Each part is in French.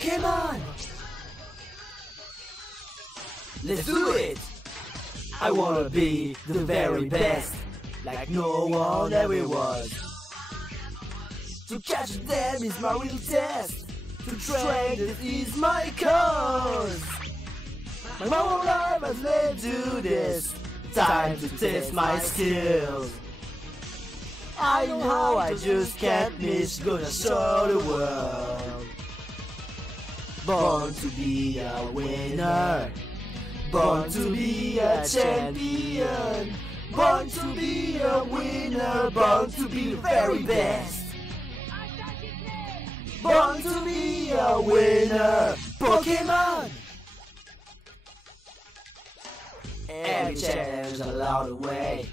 Pokémon! Let's do it! I wanna be the very best, like no one ever was. To catch them is my real test. To train this is my cause. My whole life has led to this. Time to test my skills. I know how I just can't miss. Gonna show the world. Born to be a winner. Born to be a champion. Born to be a winner. Born to be the very best. Born to be a winner. Pokémon! Every challenge along the way,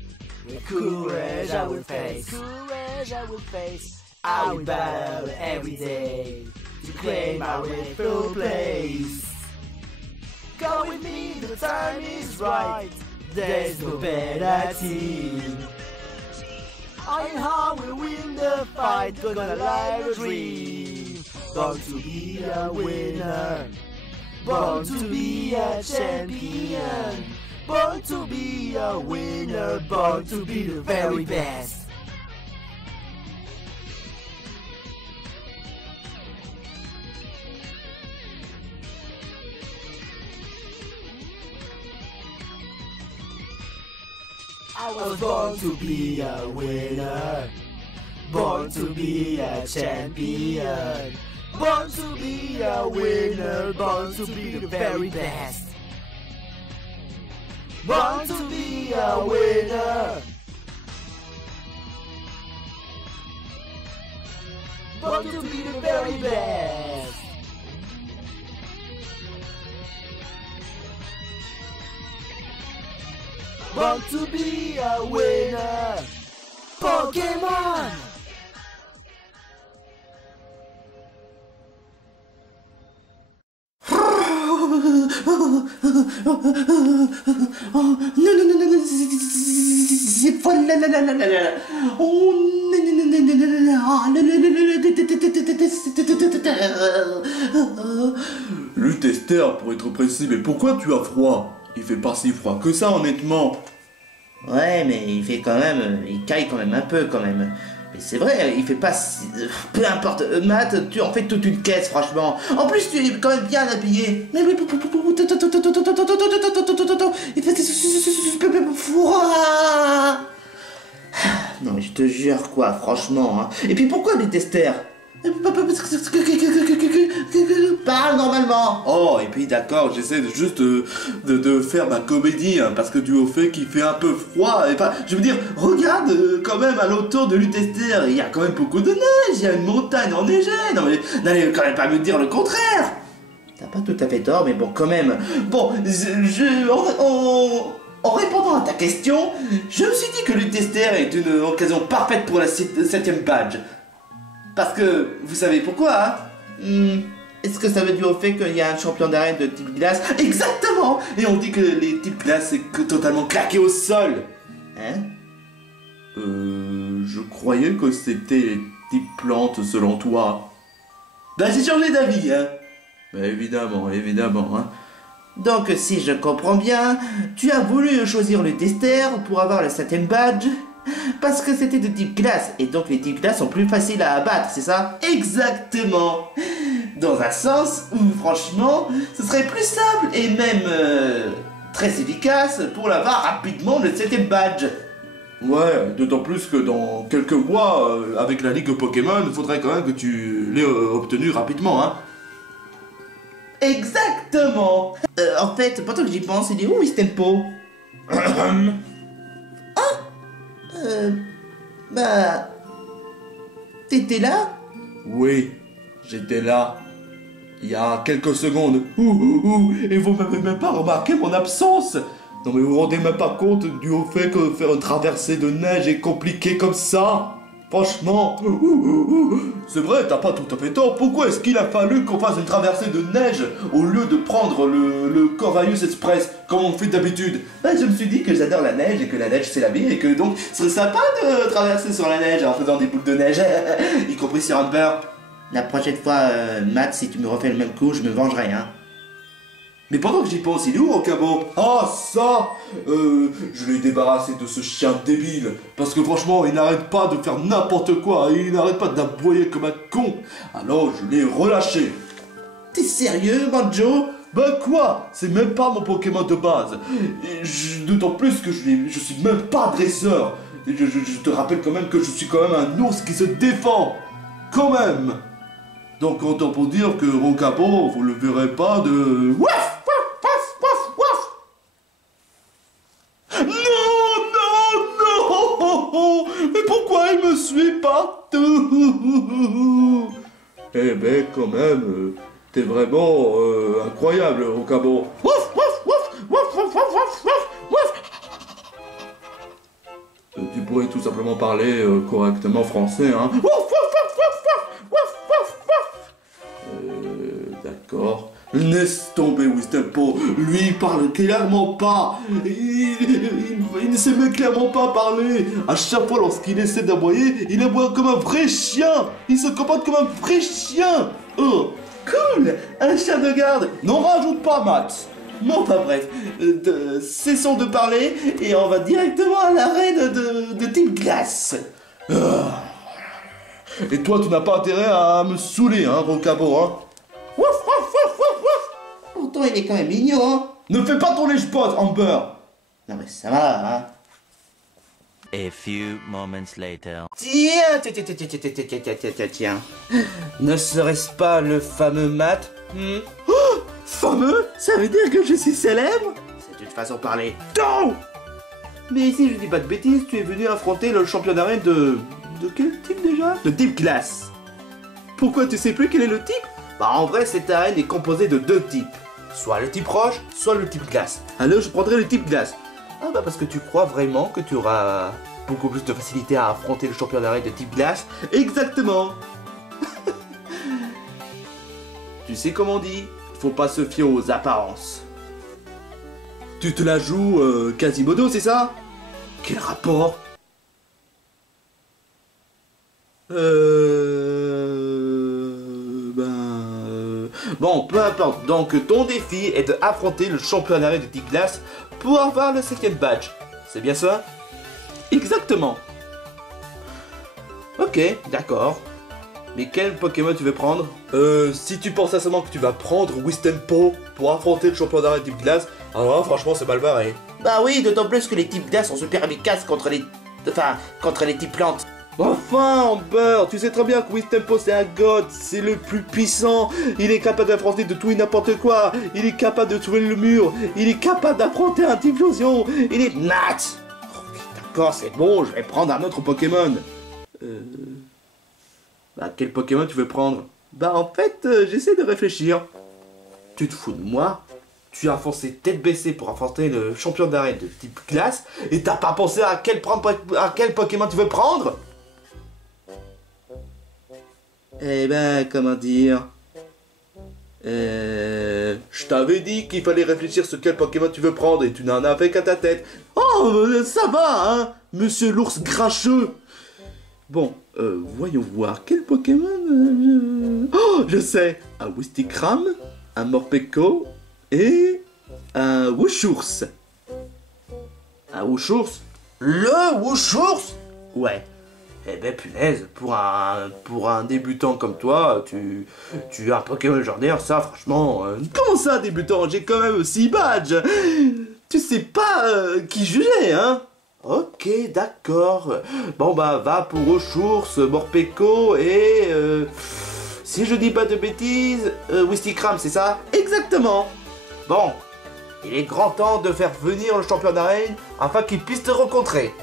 with courage I will face. Courage I will face. I will battle every day to claim my rightful place. Go with me, the time is right. There's no better team. I and how will win the fight. Gonna live a dream. Born to be a winner. Born to be a champion. Born to be a winner. Born to be the very best. I was born to be a winner. Born to be a champion. Born to be a winner. Born to be the very best. Born to be a winner. Born to be the very best. Born to be a winner. Pokémon! Le testeur, pour être précis, mais pourquoi tu as froid? Il fait pas si froid que ça, honnêtement. Ouais, mais il fait quand même, il caille quand même un peu quand même. Mais c'est vrai, il fait pas si... Peu importe, Matt, tu en fais toute une caisse, franchement. En plus, tu es quand même bien habillé. Mais il fait froid. Non, mais je te jure, quoi, franchement. Hein. Et puis pourquoi les testeurs? Parle normalement. Oh, et puis d'accord, j'essaie juste de faire ma comédie, hein, parce que dû au fait qu'il fait un peu froid, et pas, je veux dire, regarde quand même à l'autour de l'Utester, il y a quand même beaucoup de neige, il y a une montagne enneigée, non mais n'allez quand même pas me dire le contraire. T'as pas tout à fait tort, mais bon, quand même. Bon, en répondant à ta question, je me suis dit que l'Utester est une occasion parfaite pour la 7ème badge. Parce que, vous savez pourquoi, hein? Est-ce que ça veut dire au fait qu'il y a un champion d'arène de type glace? Exactement! Et on dit que les types glace c'est totalement claqué au sol. Hein? Je croyais que c'était les types plantes selon toi. Ben j'ai changé d'avis, hein? Ben évidemment, évidemment, hein. Donc si je comprends bien, tu as voulu choisir le tester pour avoir le 7ème badge parce que c'était de type glace, et donc les types glace sont plus faciles à abattre, c'est ça? Exactement. Dans un sens où, franchement, ce serait plus simple et même très efficace pour l'avoir rapidement le 7ème badge. Ouais, d'autant plus que dans quelques mois, avec la Ligue Pokémon, il faudrait quand même que tu l'aies obtenu rapidement, hein. Exactement. En fait, pendant que j'y pense, il est où Mistempo? Bah... T'étais là? Oui, j'étais là. Il y a quelques secondes. Et vous m'avez même pas remarqué mon absence. Non mais vous vous rendez même pas compte du fait que faire une traversée de neige est compliqué comme ça. Franchement, c'est vrai, t'as pas tout à fait tort. Pourquoi est-ce qu'il a fallu qu'on fasse une traversée de neige au lieu de prendre le Corvallis Express comme on fait d'habitude? Bah, je me suis dit que j'adore la neige et que la neige c'est la vie et que donc ce serait sympa de traverser sur la neige en faisant des boules de neige, y compris sur Humper. La prochaine fois, Matt, si tu me refais le même coup, je me vengerai, hein. Mais pendant que j'y pense, il est où Rocabo? Ah ça je l'ai débarrassé de ce chien débile. Parce que franchement, il n'arrête pas de faire n'importe quoi. Et il n'arrête pas d'aboyer comme un con. Alors je l'ai relâché. T'es sérieux, Banjo? Bah quoi? C'est même pas mon Pokémon de base. D'autant plus que je suis même pas dresseur. Et je te rappelle quand même que je suis quand même un ours qui se défend. Quand même. Donc autant pour dire que Rocabo, vous le verrez pas de... Waf! Mais pourquoi il me suit partout? Eh ben quand même, t'es vraiment incroyable, Rocabo. Tu pourrais tout simplement parler correctement français, hein. D'accord. Laisse tomber Wistempo, lui il parle clairement pas, il ne sait même clairement pas parler. À chaque fois lorsqu'il essaie d'aboyer, il aboie comme un vrai chien, il se comporte comme un vrai chien. Oh, Cool! Un chien de garde! n'en rajoute pas Matt. Bon, bah bref, cessons de parler et on va directement à l'arène de Team Glace. Et toi tu n'as pas intérêt à me saouler, hein, Rocabo, hein. Pourtant, il est quand même mignon, hein. Ne fais pas ton lèche-pote, Amber. Non mais ça va, hein. A few moments later. Tiens. Ne serait-ce pas le fameux Matt? Oh, fameux? Ça veut dire que je suis célèbre? C'est une façon de parler. Non! Mais si je dis pas de bêtises, tu es venu affronter le champion d'arène de quel type déjà? De type glace. Pourquoi tu sais plus quel est le type? Bah en vrai, cette arène est composée de deux types. Soit le type roche, soit le type glace. Alors je prendrai le type glace. Ah bah parce que tu crois vraiment que tu auras beaucoup plus de facilité à affronter le champion d'arène de type glace? Exactement. Tu sais comment on dit? Faut pas se fier aux apparences. Tu te la joues Quasimodo, c'est ça? Quel rapport? Bon, peu importe. Donc, ton défi est d'affronter le champion d'arène de type glace pour avoir le 7ème badge. C'est bien ça? Exactement. Ok, d'accord. Mais quel Pokémon tu veux prendre? Si tu penses sincèrement que tu vas prendre Wistempo pour affronter le champion d'arène type glace, alors là, franchement, c'est mal barré. Bah oui, d'autant plus que les types glace sont super efficaces contre les... contre les types plantes. Enfin, Amber, tu sais très bien que Wistempo c'est un god, c'est le plus puissant, il est capable d'affronter de tout et n'importe quoi, il est capable de trouver le mur, il est capable d'affronter un Typhlosion, il est... Matt! Ok, d'accord, c'est bon, je vais prendre un autre Pokémon. Bah, quel Pokémon tu veux prendre? Bah, en fait, j'essaie de réfléchir. Tu te fous de moi? Tu as foncé tête baissée pour affronter le champion d'arène de type glace, et t'as pas pensé à quel Pokémon tu veux prendre? Eh ben, comment dire... Je t'avais dit qu'il fallait réfléchir sur quel Pokémon tu veux prendre et tu n'en avais qu'à ta tête. Oh, ça va, hein, monsieur l'ours grincheux. Bon, voyons voir, quel Pokémon... Oh, je sais, un Wistikram, un Morpeko et un Wushours. Un Wushours? Le Wushours? Ouais. Eh ben punaise, pour un débutant comme toi, tu as un Pokémon légendaire, ça franchement... Comment ça débutant? J'ai quand même 6 badges. Tu sais pas qui juger, hein? Ok, d'accord. Bon bah va pour Wushours, Morpeko et... si je dis pas de bêtises, Wistikram, c'est ça? Exactement. Bon, il est grand temps de faire venir le champion d'arène afin qu'il puisse te rencontrer.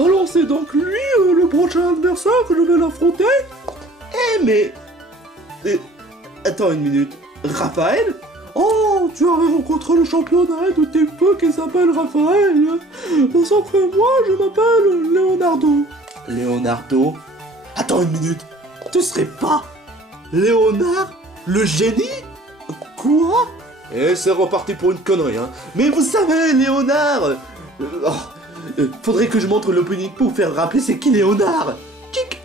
Alors c'est donc lui le prochain adversaire que je vais l'affronter? Eh mais... attends une minute. Raphaël? Oh, tu avais rencontré le champion d'arène de tes peu qui s'appelle Raphaël. Sauf que moi je m'appelle Leonardo. Leonardo? Attends une minute. Tu serais pas Léonard le génie? Quoi? Et c'est reparti pour une connerie, hein. Mais vous savez, Léonard... faudrait que je montre l'opening pour faire rappeler c'est qui Léonard. Tchic.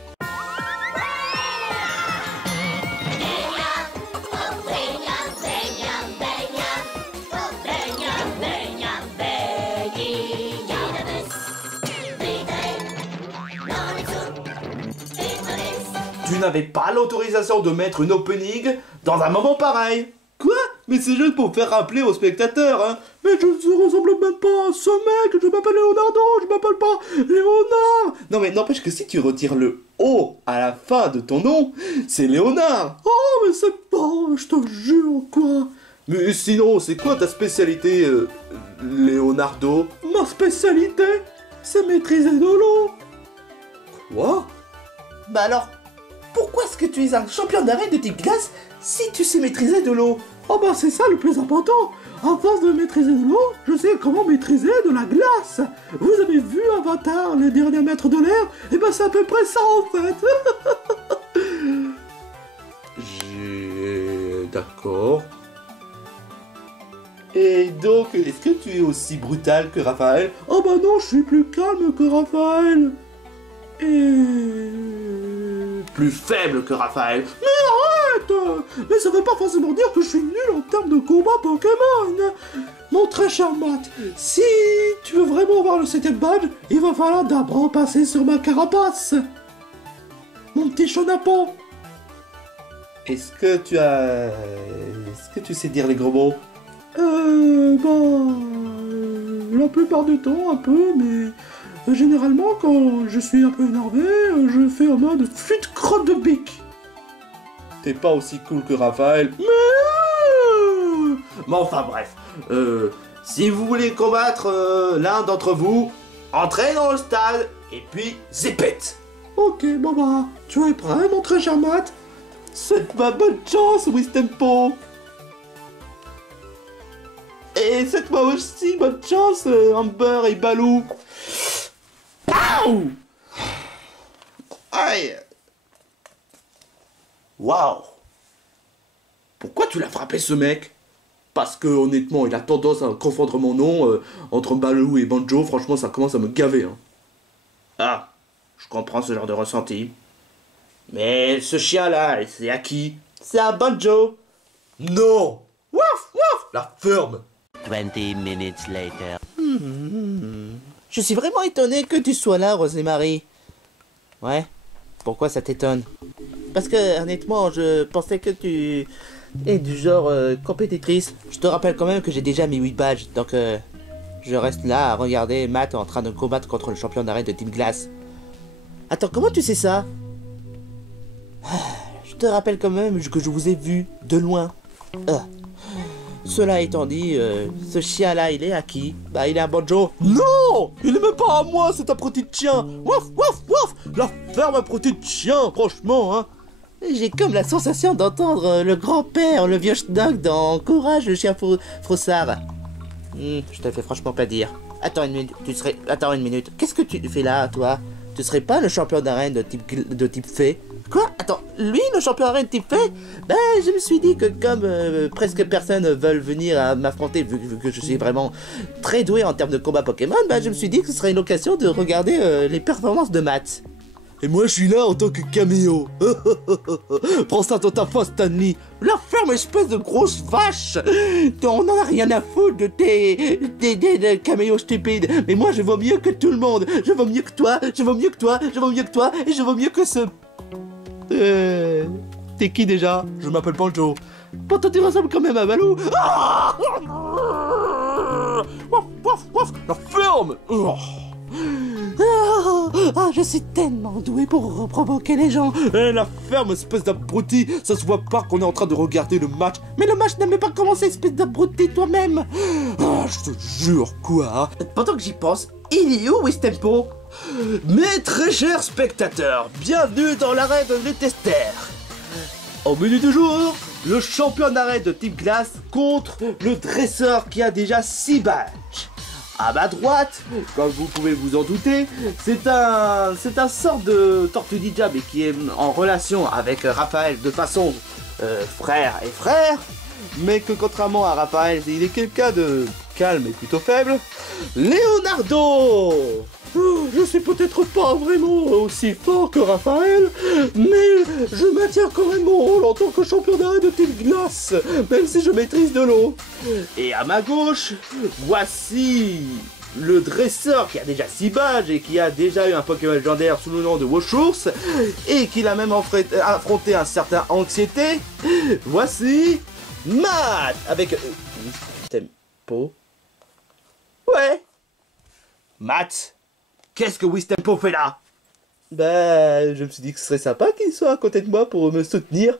Tu n'avais pas l'autorisation de mettre une opening dans un moment pareil. Quoi? Mais c'est juste pour faire rappeler aux spectateurs, hein. Mais je ne ressemble même pas à ce mec, je m'appelle Leonardo, je m'appelle pas Léonard. Non mais n'empêche que si tu retires le O à la fin de ton nom, c'est Léonard. Oh mais c'est pas, je te jure quoi. Mais sinon, c'est quoi ta spécialité, Leonardo? Ma spécialité, c'est maîtriser de l'eau. Quoi? Bah alors, pourquoi est-ce que tu es un champion d'arène de type glace si tu sais maîtriser de l'eau? Oh bah c'est ça le plus important. À force de maîtriser de l'eau, je sais comment maîtriser de la glace. Vous avez vu Avatar, le dernier maître de l'air? Et bah c'est à peu près ça en fait. D'accord. Et donc, est-ce que tu es aussi brutal que Raphaël? Oh bah non, je suis plus calme que Raphaël. Et... Plus faible que Raphaël. Mais arrête! Mais ça veut pas forcément dire que je suis nul en termes de combat Pokémon. Mon très cher Matt, si tu veux vraiment avoir le 7ème badge, il va falloir d'abord passer sur ma carapace. Mon petit chenapan. Est-ce que tu sais dire les gros mots? La plupart du temps, un peu, mais généralement, quand je suis un peu énervé, je fais en mode flûte crotte de bique. T'es pas aussi cool que Raphaël. Mais enfin bref, si vous voulez combattre l'un d'entre vous, entrez dans le stade et puis zépette. Ok, bon bah, tu es prêt, mon très cher Matt? Souhaite-moi bonne chance, Wistempo. Et souhaite-moi aussi bonne chance, Amber et Balou. Aouh! Aïe! Waouh! Pourquoi tu l'as frappé ce mec? Parce que honnêtement, il a tendance à confondre mon nom entre Balou et Banjo. Franchement, ça commence à me gaver. Hein. Ah, je comprends ce genre de ressenti. Mais ce chien-là, c'est à qui? C'est à Banjo. Non! Waf, waf! La ferme! 20 minutes later. Je suis vraiment étonné que tu sois là, Rosemary. Ouais? Pourquoi ça t'étonne? Parce que, honnêtement, je pensais que tu es du genre compétitrice. Je te rappelle quand même que j'ai déjà mis 8 badges, donc je reste là à regarder Matt en train de combattre contre le champion d'arène de Team Glace. Attends, comment tu sais ça? Je te rappelle quand même que je vous ai vu de loin. Cela étant dit, ce chien-là, il est à qui? Bah, il est à Banjo. Non! Il est même pas à moi, c'est un petit chien! Waf, waf, waf! La ferme, un petit chien, franchement, hein! J'ai comme la sensation d'entendre le grand-père, le vieux schnock dans Courage, le chien froussard. Je te le fais franchement pas dire. Attends une minute, qu'est-ce que tu fais là, toi? Tu serais pas le champion d'arène de type fée? Quoi? Attends, lui, le champion d'arène type fée? Ben, je me suis dit que comme presque personne veut venir m'affronter, vu que je suis vraiment très doué en termes de combat Pokémon, ben je me suis dit que ce serait une occasion de regarder les performances de Matt. Et moi, je suis là en tant que caméo. Prends ça dans ta face, Stanley. La ferme, espèce de grosse vache! On en a rien à foutre de tes caméos stupides. Mais moi, je vaux mieux que tout le monde. Je vaux mieux que toi, je vaux mieux que toi, je vaux mieux que toi, et je vaux mieux que ce... T'es qui déjà? Je m'appelle Banjo. Pourtant, tu ressembles quand même à Balou. Waf, waf, waf. La ferme. Je suis tellement doué pour provoquer les gens. La ferme, espèce d'abruti. Ça se voit pas qu'on est en train de regarder le match. Mais le match n'a même pas commencé, espèce d'abruti toi-même. Je te jure, quoi. Pendant que j'y pense, il est où Wistempo? Mes très chers spectateurs, bienvenue dans l'arène des testeurs. Au menu du jour, le champion d'arène de Team Glace contre le dresseur qui a déjà 6 badges. À ma droite, comme vous pouvez vous en douter, c'est un sort de Tortue Ninja mais qui est en relation avec Raphaël de façon frère et frère, mais que contrairement à Raphaël, il est quelqu'un de calme et plutôt faible. Leonardo! Je suis peut-être pas vraiment aussi fort que Raphaël, mais je maintiens quand même mon rôle en tant que champion d'arène de Team Glace, même si je maîtrise de l'eau. Et à ma gauche, voici le dresseur qui a déjà 6 badges et qui a déjà eu un Pokémon légendaire sous le nom de Wochours et qui l'a même affronté un certain Anxiété. Voici Matt avec Wistempo. Ouais. Matt, qu'est-ce que Wistempo fait là? Bah, je me suis dit que ce serait sympa qu'il soit à côté de moi pour me soutenir.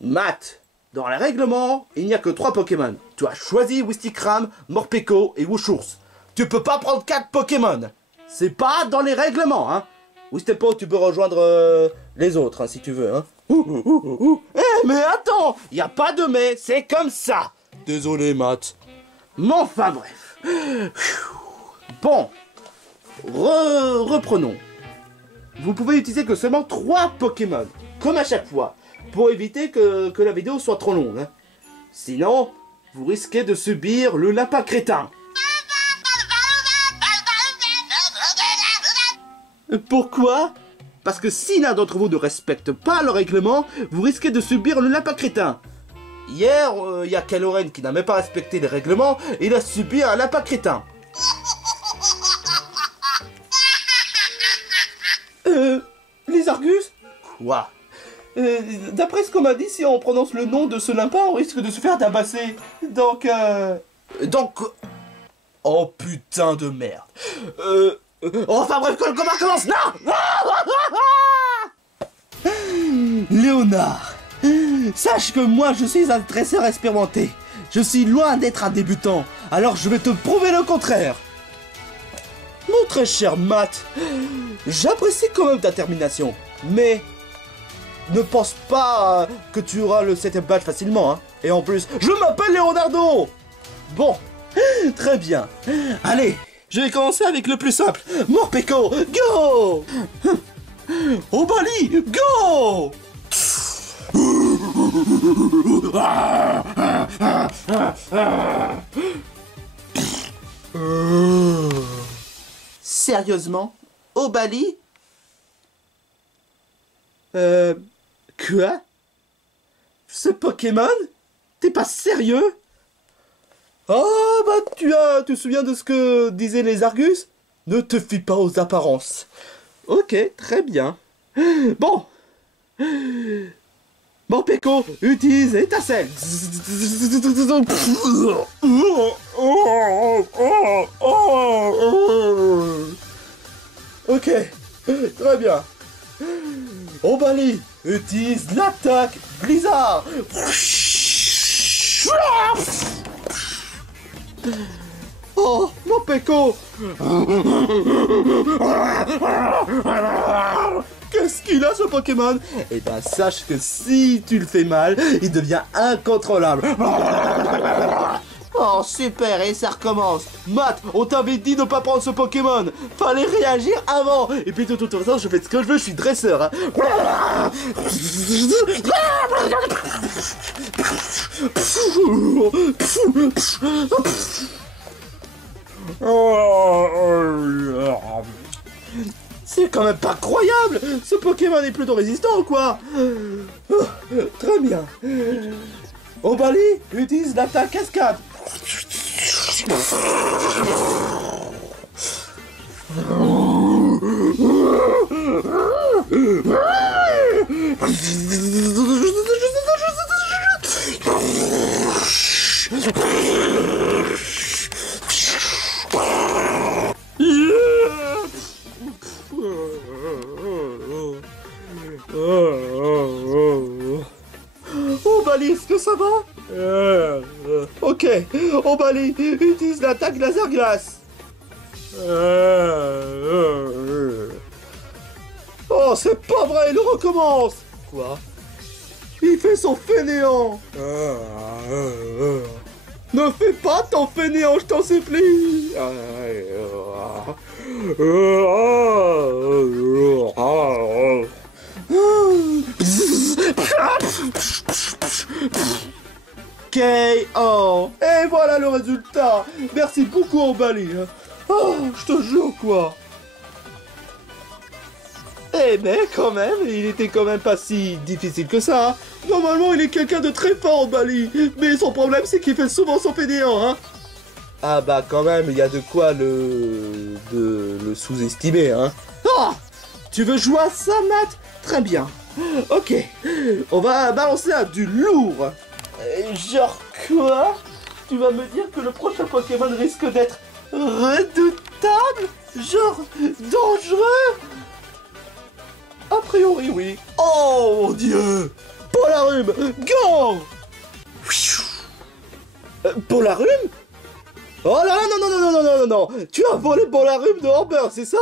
Matt, dans les règlements, il n'y a que 3 Pokémon. Tu as choisi Wistikram, Morpeko et Wochours. Tu peux pas prendre 4 Pokémon. C'est pas dans les règlements, hein. Wistempo, tu peux rejoindre les autres, hein, si tu veux, hein. Eh, mais attends, il n'y a pas de mais, c'est comme ça. Désolé, Matt. Mais enfin, bref. Bon. Reprenons. Vous pouvez utiliser que seulement 3 Pokémon, comme à chaque fois, pour éviter que la vidéo soit trop longue. Hein. Sinon, vous risquez de subir le lapin crétin. Pourquoi? Parce que si l'un d'entre vous ne respecte pas le règlement, vous risquez de subir le lapin crétin. Hier, il y a Caloren qui n'a même pas respecté les règlements, et il a subi un lapin crétin. Les Argus? Quoi? D'après ce qu'on m'a dit, si on prononce le nom de ce lapin, on risque de se faire tabasser. Donc... Oh putain de merde. Enfin bref, que le combat commence. Non. Léonard, sache que moi je suis un dresseur expérimenté. Je suis loin d'être un débutant. Alors je vais te prouver le contraire. Mon très cher Matt, j'apprécie quand même ta détermination, mais ne pense pas que tu auras le 7ème badge facilement, hein. Et en plus, je m'appelle Leonardo. Bon, très bien. Allez, je vais commencer avec le plus simple. Morpeko, go. Obali, go. Sérieusement? Obali? Quoi? Ce Pokémon? T'es pas sérieux? Oh, bah tu te souviens de ce que disaient les Argus? Ne te fie pas aux apparences. Ok, très bien. Bon. Morpeko, utilise étincelle. Ok, très bien. Obali, utilise l'attaque Blizzard. Oh, Morpeko. Qu'est-ce qu'il a ce Pokémon? Eh ben sache que si tu le fais mal, il devient incontrôlable. Oh super, et ça recommence. Matt, on t'avait dit de pas prendre ce Pokémon. Fallait réagir avant. Et puis de toute façon, je fais ce que je veux, je suis dresseur. Hein. C'est quand même pas croyable. Ce Pokémon est plutôt résistant ou quoi? Très bien. Obali, utilise l'attaque cascade. Obali, est-ce que ça va? Ok, Obali, utilise l'attaque laser glace. Oh, c'est pas vrai, il recommence. Quoi? Il fait son fainéant. Ne fais pas ton fainéant, je t'en supplie. KO. Et voilà le résultat. Merci beaucoup Obali. Oh, je te jure quoi. Eh ben quand même, il était quand même pas si difficile que ça. Hein. Normalement il est quelqu'un de très fort Obali. Mais son problème c'est qu'il fait souvent son fainéant. Hein. Ah bah quand même, il y a de quoi le sous-estimer, hein. Ah, tu veux jouer à ça, Matt? Très bien. Ok, on va balancer à du lourd. Genre quoi? Tu vas me dire que le prochain Pokémon risque d'être redoutable? Genre dangereux? A priori, oui. Oh mon dieu! Polarum, go! Polarum? Oh là là, non! Tu as volé Polarum de Amber, c'est ça?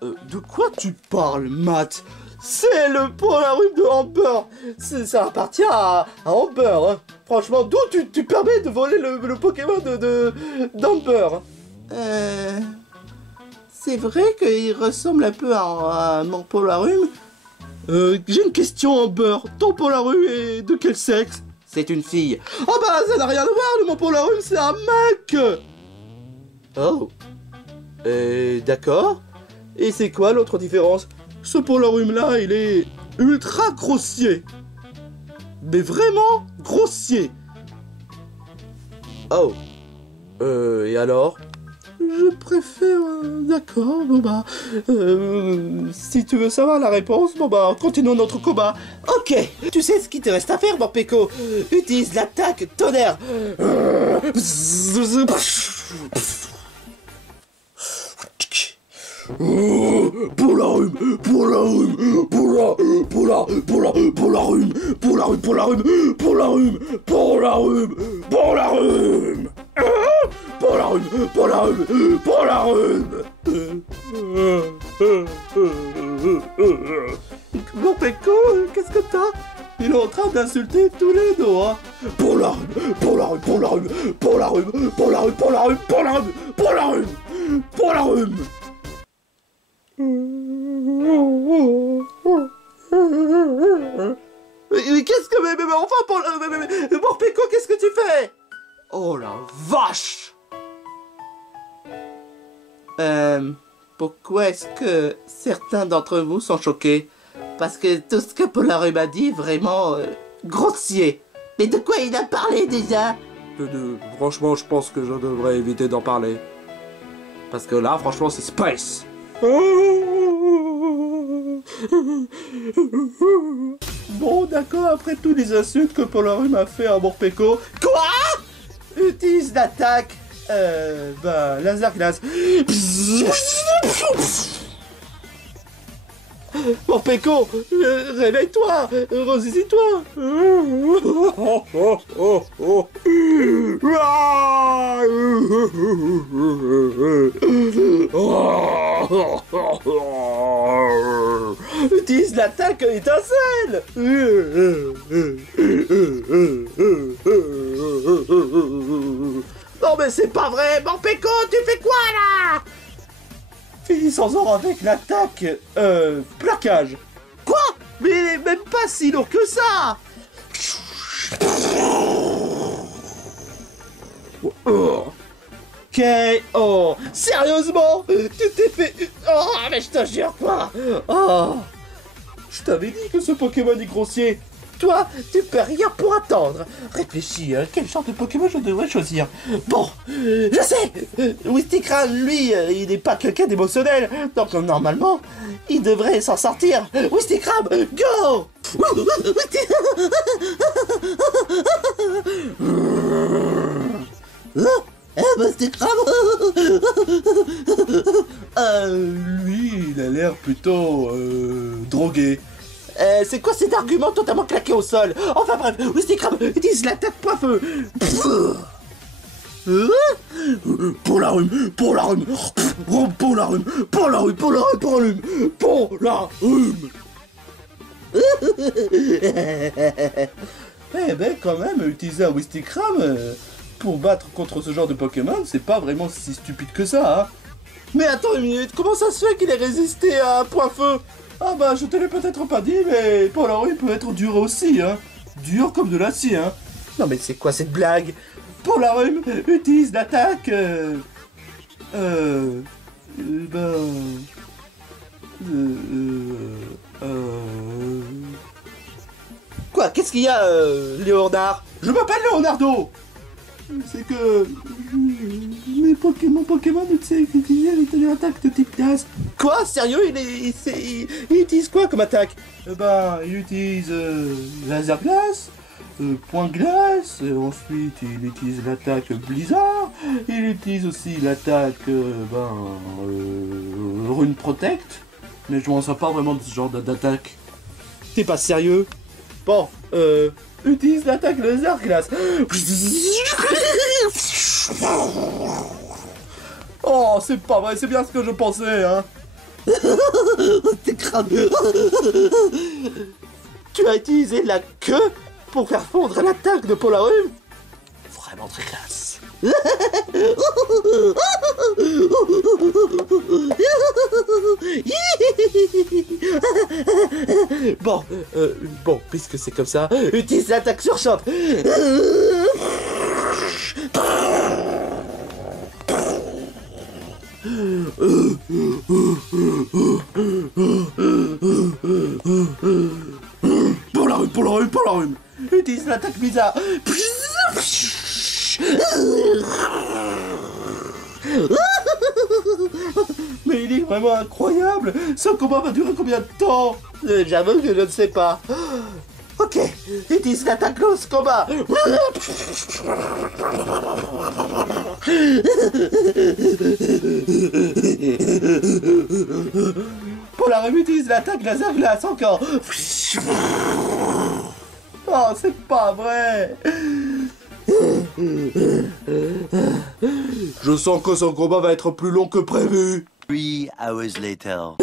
De quoi tu parles, Matt? C'est le Polarum de Amber! Ça appartient à Amber, hein. Franchement, d'où tu permets de voler le Pokémon d'Amber? C'est vrai qu'il ressemble un peu à mon Polarum? J'ai une question, Amber. Ton Polarum est de quel sexe? C'est une fille. Oh bah, ça n'a rien à voir, mon Polarum, c'est un mec! Oh. D'accord. Et c'est quoi l'autre différence? Ce Polarum-là, il est ultra grossier. Mais vraiment grossier. Oh. Et alors? Je préfère... D'accord, bon bah... si tu veux savoir la réponse, bon bah, continuons notre combat. Ok, tu sais ce qu'il te reste à faire, Morpeko. Utilise l'attaque tonnerre. Polarum, Morpeko, qu'est-ce que t'as? Il est en train d'insulter tous les deux, hein. Polarum. Mais qu'est-ce que... Mais enfin, Morpeko, qu'est-ce que tu fais? Oh la vache! Pourquoi est-ce que certains d'entre vous sont choqués? Parce que tout ce que Polarum a dit, vraiment grossier. Mais de quoi il a parlé déjà? Franchement, je pense que je devrais éviter d'en parler. Parce que là, franchement, c'est space. Bon, d'accord, après tous les insultes que Polarum a fait à Morpeko... Quoi? Utilise l'attaque... laser glace. Morpeko, réveille-toi, ressaisis-toi. Utilise l'attaque étincelle. Non mais c'est pas vrai, Morpeko, tu fais quoi là? Finissons-en avec l'attaque, plaquage. Quoi? Mais il est même pas si lourd que ça. KO. Sérieusement? Tu t'es fait... Oh, mais je te jure quoi. Oh. Je t'avais dit que ce Pokémon est grossier. Toi, tu peux rien pour attendre. Réfléchis, quel genre de Pokémon je devrais choisir? Bon, je sais. Wistikram, lui, il n'est pas quelqu'un d'émotionnel. Donc, normalement, il devrait s'en sortir. Wistikram, go! Wistikram. Lui, il a l'air plutôt... drogué. C'est quoi cet argument totalement claqué au sol? Enfin bref, Wistikram utilise l'attaque poids-feu. Polarum. Eh ben quand même, utiliser un Wistikram pour battre contre ce genre de Pokémon, c'est pas vraiment si stupide que ça, hein. Mais attends une minute, comment ça se fait qu'il ait résisté à un point-feu? Ah bah je te l'ai peut-être pas dit, mais Polarum peut être dur aussi, hein. Dur comme de l'acier, hein. Non mais c'est quoi cette blague? Polarum utilise l'attaque... Quoi? Qu'est-ce qu'il y a, Léonard? Je m'appelle Leonardo. C'est que... Mon Pokémon ne sait utiliser une attaque de type glace. Quoi? Sérieux? Il utilise quoi comme attaque? Il utilise laser glace, point glace, ensuite il utilise l'attaque blizzard, il utilise aussi l'attaque rune protect, mais je m'en sers pas vraiment de ce genre d'attaque. T'es pas sérieux? Bon, Utilise l'attaque laser glace. Oh, c'est pas vrai, c'est bien ce que je pensais, hein. t'es crâne. Tu as utilisé la queue pour faire fondre l'attaque de Polarum? Vraiment très classe. Bon, puisque c'est comme ça, utilise l'attaque sur choc. Polarum. Utilise l'attaque bizarre. Mais il est vraiment incroyable. Ce combat va durer combien de temps? J'avoue que je ne sais pas. Ok, utilise l'attaque close combat. Polarum utilise l'attaque laser glace encore. Oh, c'est pas vrai. Je sens que ce combat va être plus long que prévu. 3 hours later.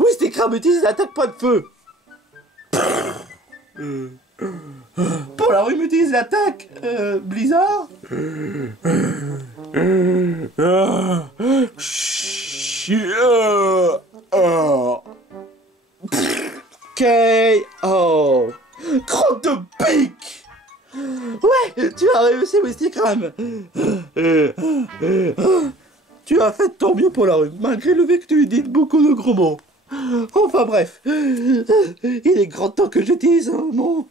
Wistikram utilise l'attaque point de feu. Polarum utilise l'attaque blizzard. K.O. Crotte de pique. Ouais, tu as réussi, Wistikram. Tu as fait de ton mieux, Polarum, malgré le fait que tu lui dises beaucoup de gros mots. Enfin bref, il est grand temps que j'utilise mon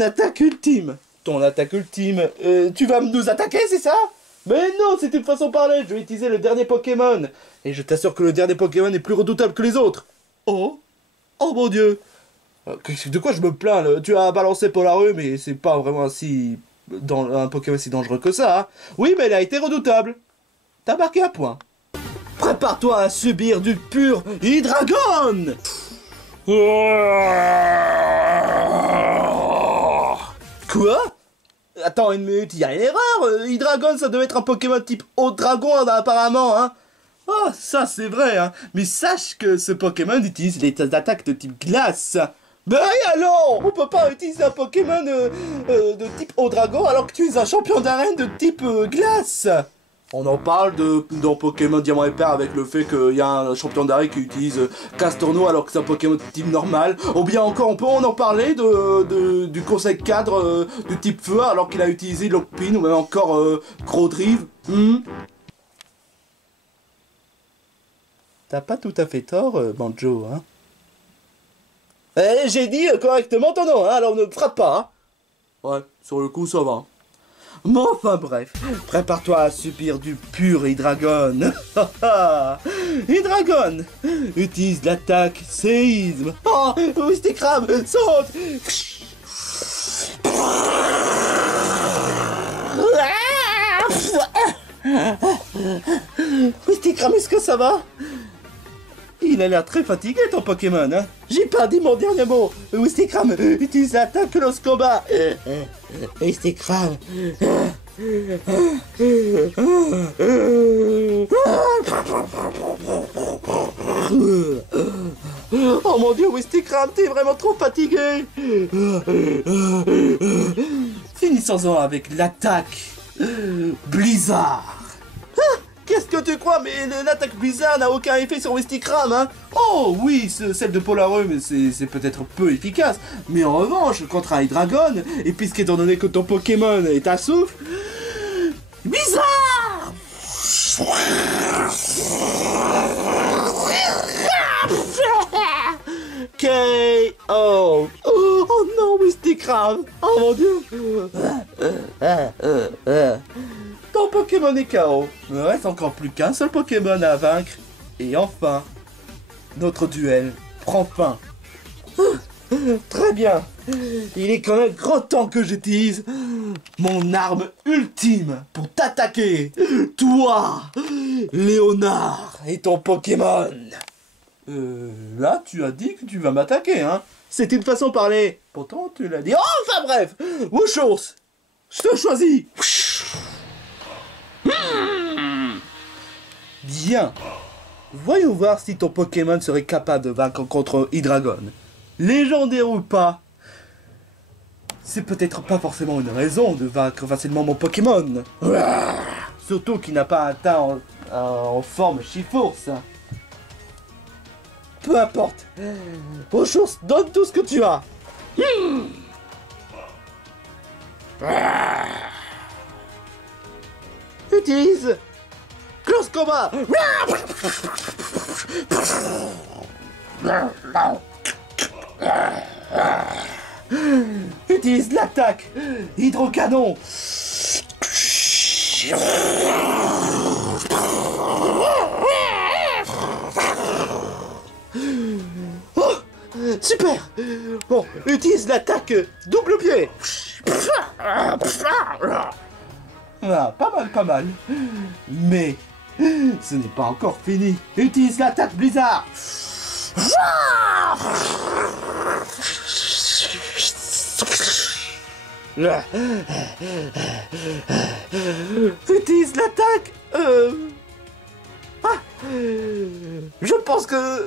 attaque ultime. Ton attaque ultime, tu vas nous attaquer, c'est ça? Mais non, c'est une façon de parler, je vais utiliser le dernier Pokémon. Et je t'assure que le dernier Pokémon est plus redoutable que les autres. Oh mon dieu. De quoi je me plains là? Tu as balancé Polarum, mais c'est pas vraiment un Pokémon si dangereux que ça. Hein. Oui, mais il a été redoutable. T'as marqué un point. Prépare-toi à subir du pur Hydreigon. Quoi? Attends une minute, il y a une erreur. Hydreigon, ça devait être un Pokémon type Haut Dragon apparemment, hein. Oh, ça c'est vrai, hein. Mais sache que ce Pokémon utilise les attaques de type glace. Mais alors, on peut pas utiliser un Pokémon de type Haut Dragon alors que tu es un champion d'arène de type glace. On en parle dans Pokémon Diamant et Perle avec le fait qu'il y a un champion d'arène qui utilise Castorno alors que c'est un Pokémon de type normal. Ou bien encore, on en parler du conseil cadre du type feu alors qu'il a utilisé Lockpin ou même encore Gros Drive. T'as pas tout à fait tort, Banjo, hein. J'ai dit correctement ton nom, hein, alors ne me frappe pas. Hein. Ouais, sur le coup, ça va. Mais enfin bref, prépare-toi à subir du pur Hydreigon. Hydreigon utilise l'attaque séisme. Oh, Wistikram, saute. Wistikram, est-ce que ça va? Il a l'air très fatigué ton Pokémon, hein. J'ai pas dit mon dernier mot. Wistikram utilise l'attaque lance combat. Wistikram. Oh mon dieu, Wistikram, t'es vraiment trop fatigué. Finissons-en avec l'attaque Blizzard. Qu'est-ce que tu crois? Mais l'attaque Blizzard n'a aucun effet sur Wistikram, hein. Oh oui, celle de Polarum, c'est peut-être peu efficace, mais en revanche, contre un Hydreigon, et puisqu'étant donné que ton Pokémon est à souffle... Bizarre. K.O. Oh grave. Oh mon dieu. Ton Pokémon est KO. Il ne reste encore plus qu'un seul Pokémon à vaincre. Et enfin, notre duel prend fin. Très bien. Il est quand même grand temps que j'utilise mon arme ultime pour t'attaquer. Toi, Léonard, et ton Pokémon. Là, tu as dit que tu vas m'attaquer, hein. C'est une façon de parler. Pourtant, tu l'as dit. Oh, enfin bref. Wouchos, je te choisis. Bien. Voyons voir si ton Pokémon serait capable de vaincre contre Hydreigon. Légendaire ou pas, c'est peut-être pas forcément une raison de vaincre facilement mon Pokémon. Surtout qu'il n'a pas atteint en forme Chifours. Peu importe. Wouchos, donne tout ce que tu as. Utilise Close Combat. Utilise l'attaque Hydrocanon. Oh, super. Bon, utilise l'attaque double pied. Ah, pas mal. Mais ce n'est pas encore fini. Utilise l'attaque Blizzard. Utilise l'attaque. Je pense que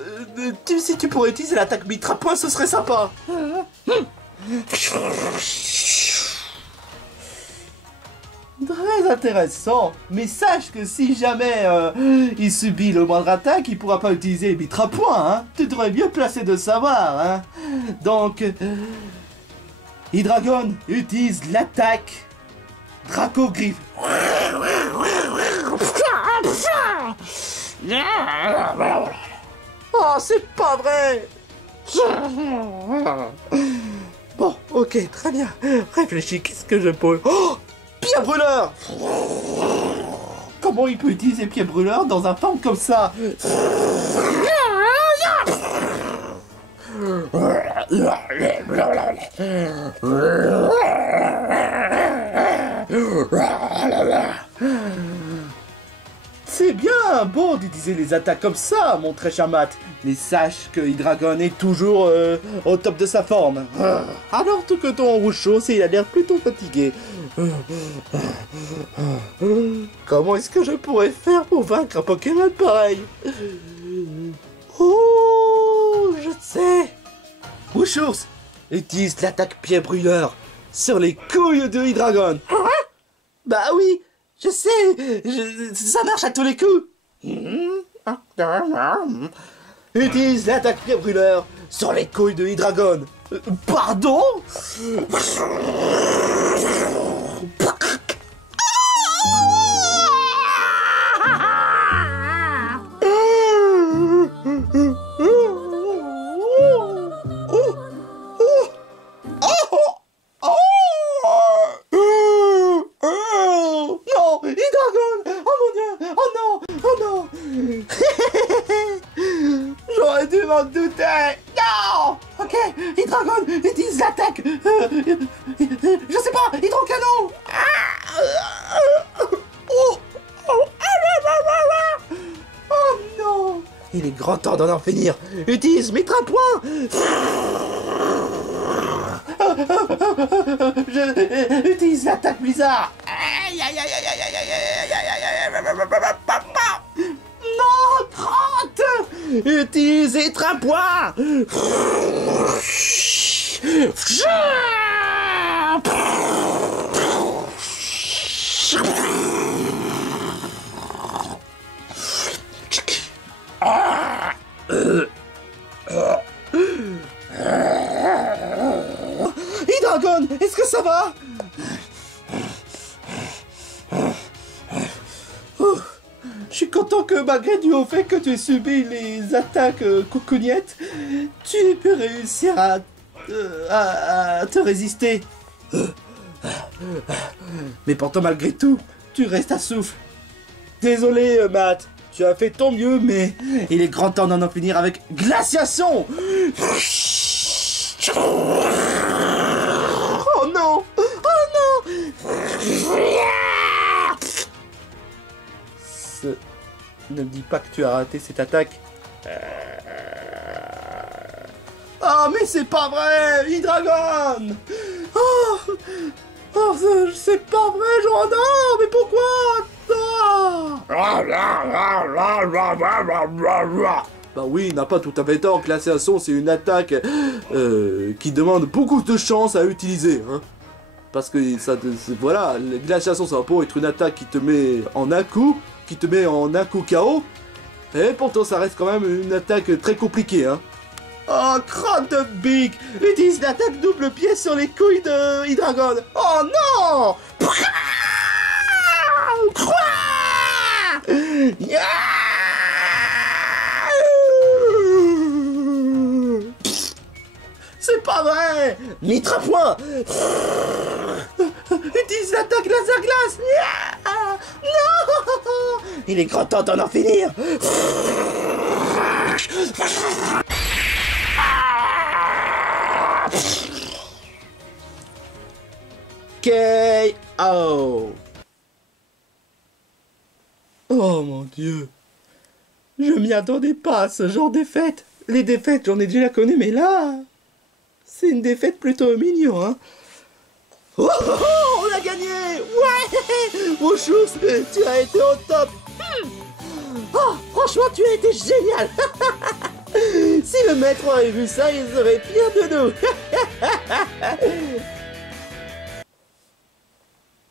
si tu pourrais utiliser l'attaque Mitra Point, ce serait sympa. Très intéressant, mais sache que si jamais il subit le moindre attaque, il pourra pas utiliser Mitra Point, hein. Tu devrais mieux placer de savoir, hein. Donc, Hydreigon utilise l'attaque Dracogriffe. Oh, c'est pas vrai. Bon, ok, très bien. Réfléchis, qu'est-ce que je peux... Oh, Pierre Brûleur. Comment il peut utiliser Pierre Brûleur dans un forme comme ça? C'est bien beau d'utiliser les attaques comme ça, mon très cher Matt. Mais sache que Hydreigon est toujours au top de sa forme. Alors tout que ton Wouchos, il a l'air plutôt fatigué. Comment est-ce que je pourrais faire pour vaincre un Pokémon pareil? Oh, je sais. Wouchos, utilise l'attaque pied brûleur sur les couilles de Hydreigon. Bah oui, je sais, ça marche à tous les coups. Utilise l'attaque pied brûleur sur les couilles de Hydreigon. Pardon? J'aurais dû m'en douter. Non. Ok, Hydreigon utilise l'attaque. Je sais pas, Hydrocanon. Oh non. Il est grand temps d'en finir. Utilise Mitra Point. Je utilise l'attaque Blizzard. Non, crotte. Utilisez Trapoint. Hydreigon, est-ce que ça va? Je suis content que malgré du au fait que tu aies subi les attaques coucougnettes, tu aies pu réussir à à te résister. Mais pourtant, malgré tout, tu restes à souffle. Désolé, Matt. Tu as fait ton mieux, mais il est grand temps d'en finir avec glaciation. Oh non! Oh non! Ne me dis pas que tu as raté cette attaque. Oh, mais c'est pas vrai! Hydragon! Oh, c'est pas vrai, Jordan! Mais pourquoi? Bah oui, il n'a pas tout à fait tort. Glaciation, c'est une attaque qui demande beaucoup de chance à utiliser. Hein. Parce que ça, voilà, la glaciation, ça va pour être une attaque qui te met en un coup, KO. Et pourtant, ça reste quand même une attaque très compliquée. Hein. Oh, crotte de Big! Utilise l'attaque double pied sur les couilles de Hydragon! Oh non! C'est pas vrai! Mitre à point! Utilise l'attaque laser glace! Non! Il est grand temps d'en finir! KO. Oh mon Dieu. Je m'y attendais pas à ce genre de défaite. Les défaites, j'en ai déjà connu, mais là... C'est une défaite plutôt mignon, hein. Oh, oh, oh, on a gagné. Ouais. Mon chousse, tu as été au top. Oh, franchement, tu as été génial. Si le maître aurait vu ça, il serait fier de nous.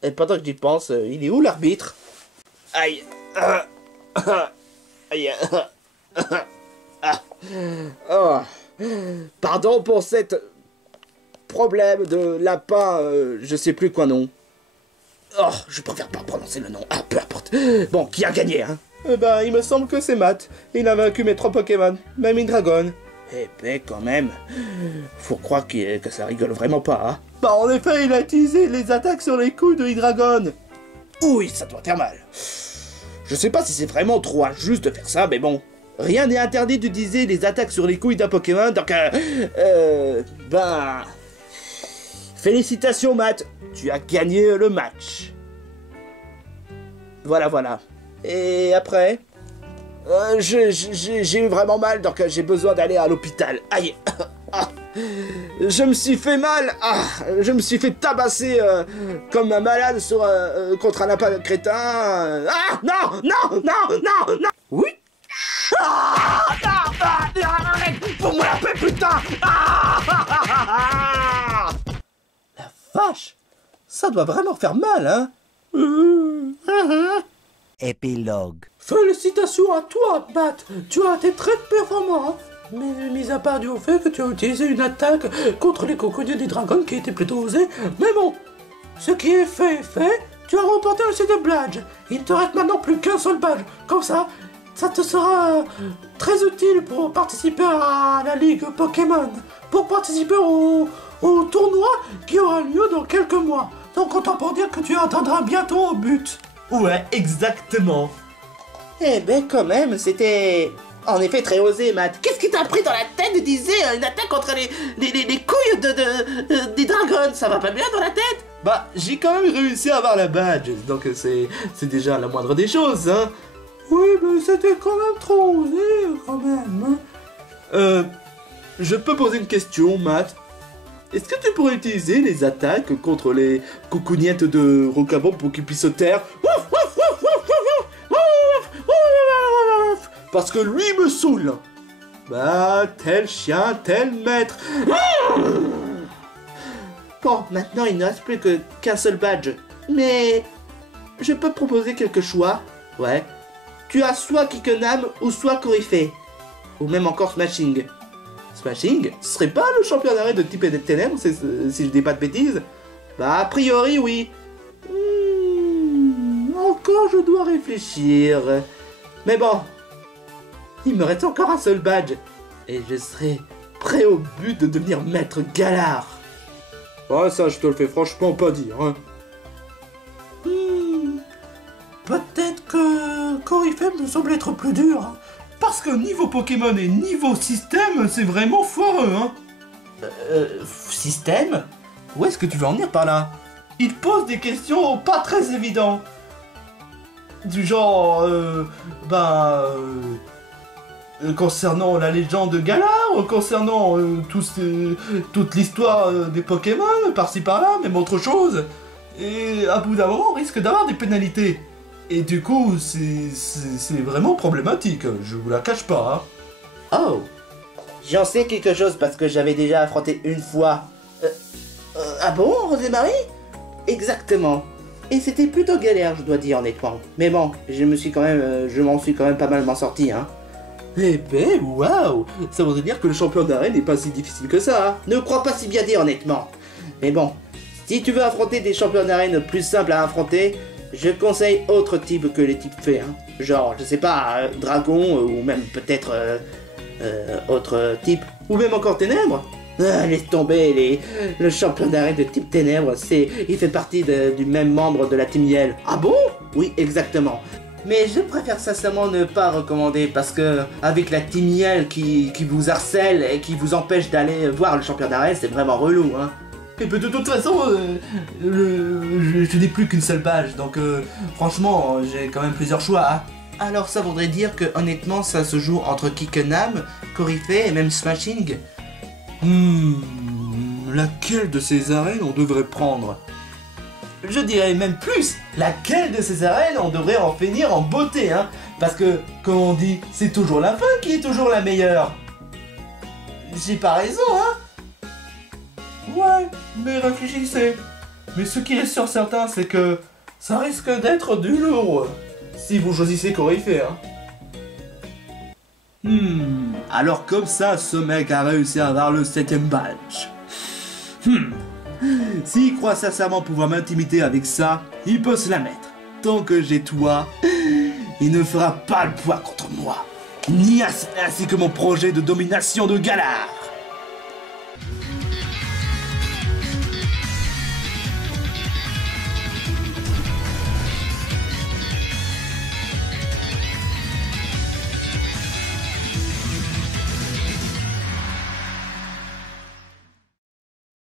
Et pendant que j'y pense, il est où l'arbitre? Aïe. Aïe. Oh. Pardon pour cette problème de lapin, je sais plus quoi non. Oh, je préfère pas prononcer le nom. Ah, peu importe. Bon, qui a gagné, hein? Ben, il me semble que c'est Matt. Il a vaincu mes 3 Pokémon, même Hydragon. Eh ben, quand même, faut croire que ça rigole vraiment pas, hein. Bah, en effet, il a utilisé les attaques sur les couilles de Hydragon. Oui, ça doit faire mal. Je sais pas si c'est vraiment trop injuste de faire ça, mais bon. Rien n'est interdit d'utiliser les attaques sur les couilles d'un Pokémon, donc ben... Félicitations, Matt. Tu as gagné le match. Voilà. Et après j'ai eu vraiment mal, donc j'ai besoin d'aller à l'hôpital. Aïe. Je me suis fait mal. Je me suis fait tabasser comme un malade contre un lapin crétin. Non. Oui. Pour moi la paix, putain. La vache. Ça doit vraiment faire mal, hein. Épilogue. Félicitations à toi, Matt. Tu as été très performant. Mais mis à part du fait que tu as utilisé une attaque contre les coconiers des dragons qui était plutôt osée. Mais bon, ce qui est fait est fait. Tu as remporté aussi des badges. Il te reste maintenant plus qu'un seul badge. Comme ça te sera très utile pour participer à la Ligue Pokémon. Pour participer au tournoi qui aura lieu dans quelques mois. Donc autant pour dire que tu atteindras bientôt au but. Ouais, exactement. Eh ben quand même, c'était en effet très osé, Matt. Qu'est-ce qui t'a pris dans la tête de dire une attaque contre les couilles des dragons? Ça va pas bien dans la tête? Bah, j'ai quand même réussi à avoir la badge, donc c'est déjà la moindre des choses, hein. Oui, mais c'était quand même trop osé, quand même. Je peux poser une question, Matt? Est-ce que tu pourrais utiliser les attaques contre les coucougnettes de Rocabon pour qu'ils puissent se taire? Parce que lui me saoule. Bah, tel chien, tel maître. Bon, maintenant il ne reste plus qu'un seul badge. Mais je peux te proposer quelques choix. Ouais. Tu as soit Kickenham ou soit Corifée. Ou même encore Smashing. Smashing, ce serait pas le champion d'arrêt de type des ténèbres, si je dis pas de bêtises? Bah, a priori, oui. Encore, je dois réfléchir. Mais bon, il me reste encore un seul badge. Et je serai prêt au but de devenir maître Galar. Ouais, ça, je te le fais franchement pas dire, hein. Peut-être que Corifem me semble être plus dur. Hein. Parce que niveau Pokémon et niveau système, c'est vraiment foireux, hein. Système? Où est-ce que tu veux en venir par là? Il pose des questions pas très évidentes. Du genre, concernant la légende de Galar, concernant toute l'histoire des Pokémon, par-ci par-là, même autre chose. Et à bout d'un moment, on risque d'avoir des pénalités. Et du coup, c'est vraiment problématique, je vous la cache pas. Hein. Oh, j'en sais quelque chose parce que j'avais déjà affronté une fois. Ah bon, Rosémarie? Exactement. Et c'était plutôt galère, je dois dire honnêtement. Mais bon, je m'en suis quand même pas mal sorti, hein. Eh ben, waouh! Ça voudrait dire que le champion d'arène n'est pas si difficile que ça, hein. Ne crois pas si bien dire honnêtement. Mais bon, si tu veux affronter des champions d'arène plus simples à affronter, je conseille autre type que les types faits, hein. Genre, je sais pas, dragon, ou même peut-être autre type, ou même encore ténèbres. Ah, laisse tomber, le champion d'arène de type ténèbres, il fait partie du même membre de la Team Yell. Ah bon? Oui, exactement. Mais je préfère sincèrement ne pas recommander parce que avec la Team Yell qui vous harcèle et qui vous empêche d'aller voir le champion d'arène, c'est vraiment relou, hein. Et puis de toute façon, je n'ai plus qu'une seule page, donc franchement, j'ai quand même plusieurs choix. Hein. Alors ça voudrait dire que honnêtement, ça se joue entre Kickenham, Corifée et même Smashing. Laquelle de ces arènes on devrait prendre? Je dirais même plus, laquelle de ces arènes on devrait en finir en beauté, hein. Parce que, comme on dit, c'est toujours la fin qui est toujours la meilleure. J'ai pas raison, hein. Ouais, mais réfléchissez. Mais ce qui est sûr certain, c'est que ça risque d'être du lourd. Si vous choisissez Corifée, hein. Alors comme ça, ce mec a réussi à avoir le 7ème badge. S'il croit sincèrement pouvoir m'intimider avec ça, il peut se la mettre. Tant que j'ai toi, il ne fera pas le poids contre moi. Ni ainsi que mon projet de domination de Galar.